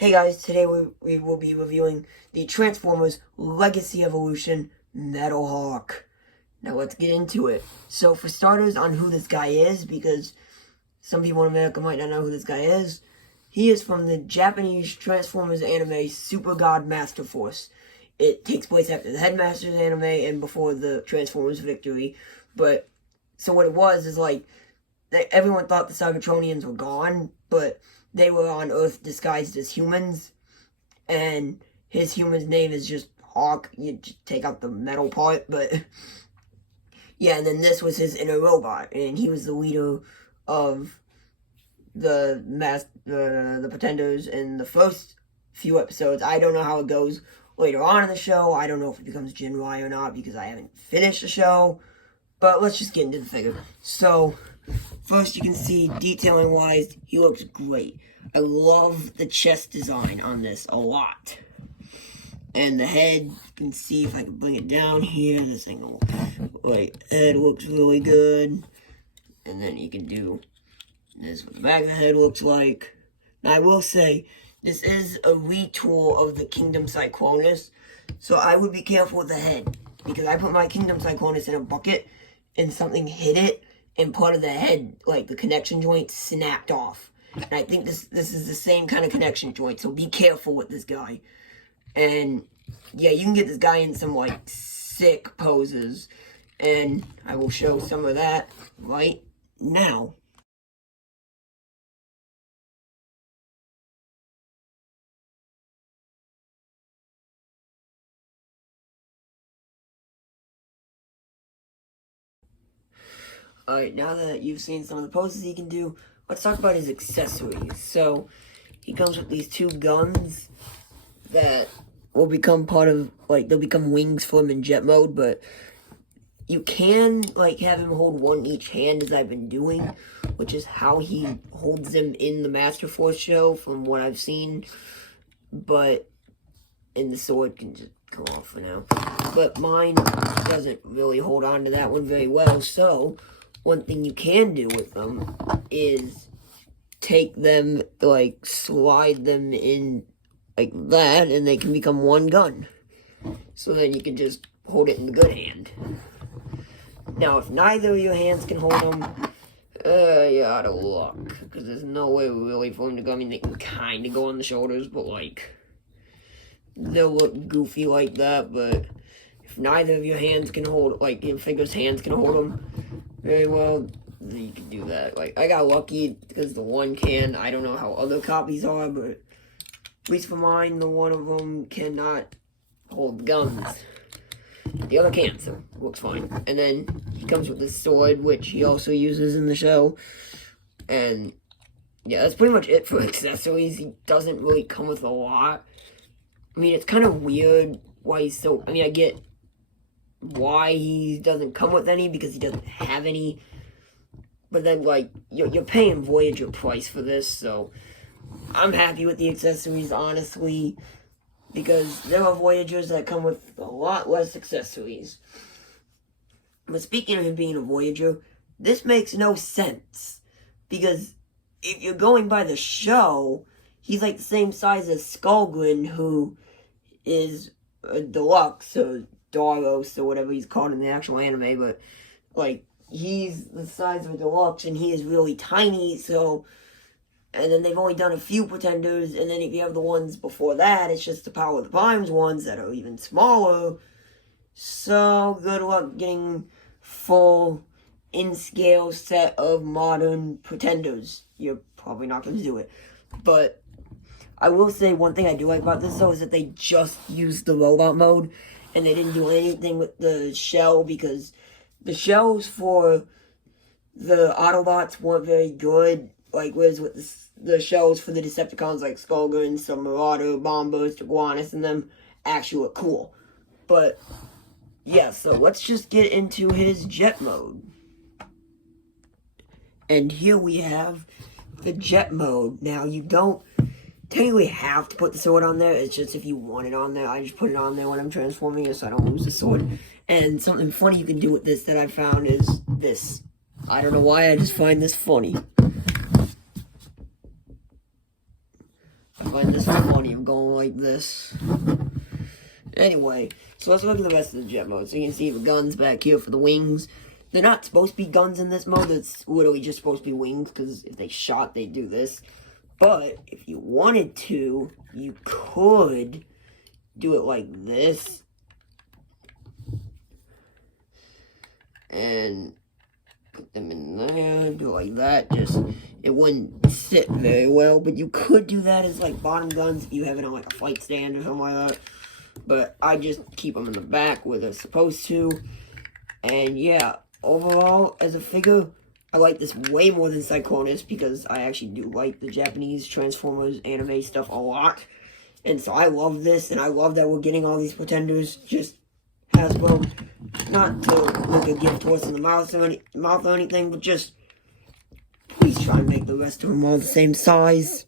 Hey guys, today we will be reviewing the Transformers Legacy Evolution Metalhawk. Now let's get into it. So for starters on who this guy is, because some people in America might not know who this guy is, he is from the Japanese Transformers anime Super God Master Force. It takes place after the Headmasters anime and before the Transformers Victory. But, so what it was is like, everyone thought the Cybertronians were gone, but they were on Earth disguised as humans, and his human's name is just Hawk. You just take out the metal part, but yeah, and then this was his inner robot, and he was the leader of the Pretenders in the first few episodes. I don't know how it goes later on in the show. I don't know if it becomes Jinrai or not, because I haven't finished the show, but let's just get into the figure. So first, you can see, detailing-wise, he looks great. I love the chest design on this a lot. And the head, you can see if I can bring it down here. This thing, head looks really good. And then you can do this, what the back of the head looks like. Now, I will say, this is a retool of the Kingdom Cyclonus, so I would be careful with the head, because I put my Kingdom Cyclonus in a bucket, and something hit it, and part of the head, like the connection joint, snapped off. And I think this is the same kind of connection joint, so be careful with this guy. And yeah, you can get this guy in some like sick poses, and I will show some of that right now. Alright, now that you've seen some of the poses he can do, let's talk about his accessories. So, he comes with these two guns that will become part of, like, they'll become wings for him in jet mode, but you can, like, have him hold one in each hand, as I've been doing, which is how he holds them in the Master Force show, from what I've seen, but, and the sword can just come off for now. But mine doesn't really hold on to that one very well, so one thing you can do with them is take them, like, slide them in like that, and they can become one gun. So then you can just hold it in the good hand. Now, if neither of your hands can hold them, you're out of luck, because there's no way really for them to go. I mean, they can kind of go on the shoulders, but, like, they'll look goofy like that, but if neither of your hands can hold, like, your figure's hands can hold them very well, then you can do that. Like, I got lucky because the one can. I don't know how other copies are, but at least for mine, the one of them cannot hold guns. The other can, so it looks fine. And then he comes with this sword, which he also uses in the show. And yeah, that's pretty much it for accessories. He doesn't really come with a lot. I mean, it's kind of weird why he's so... I mean, I get why he doesn't come with any, because he doesn't have any. But then, like, you're paying Voyager price for this, so I'm happy with the accessories, honestly, because there are Voyagers that come with a lot less accessories. But speaking of him being a Voyager, this makes no sense, because if you're going by the show, he's like the same size as Skullgrin, who is a deluxe, or Doros, or whatever he's called in the actual anime, but, like, he's the size of a deluxe, and he is really tiny, so... And then they've only done a few Pretenders, and then if you have the ones before that, it's just the Power of the Primes ones that are even smaller. So, good luck getting full, in-scale set of modern Pretenders. You're probably not going to do it. But I will say one thing I do like about this, though, is that they just used the robot mode, and they didn't do anything with the shell, because the shells for the Autobots weren't very good. Like, whereas with the shells for the Decepticons, like Skullgrin, some Marauder, Bombers, Iguanus, and them actually look cool. But, yeah, so let's just get into his jet mode. And here we have the jet mode. Now, you don't technically have to put the sword on there. It's just if you want it on there. I just put it on there when I'm transforming it so I don't lose the sword. And something funny you can do with this that I found is this. I don't know why, I just find this funny. find this funny of going like this. Anyway, so let's look at the rest of the jet mode. So you can see the guns back here for the wings. They're not supposed to be guns in this mode. It's literally just supposed to be wings, because if they shot, they'd do this. But if you wanted to, you could do it like this. And put them in there, do it like that. Just, it wouldn't sit very well, but you could do that as like bottom guns if you have it on like a flight stand or something like that. But I just keep them in the back where they're supposed to. And yeah, overall, as a figure, I like this way more than Cyclonus, because I actually do like the Japanese Transformers anime stuff a lot. And so I love this, and I love that we're getting all these Pretenders. Just Hasbro, not to look a gift horse in the mouth or anything, but just please try and make the rest of them all the same size.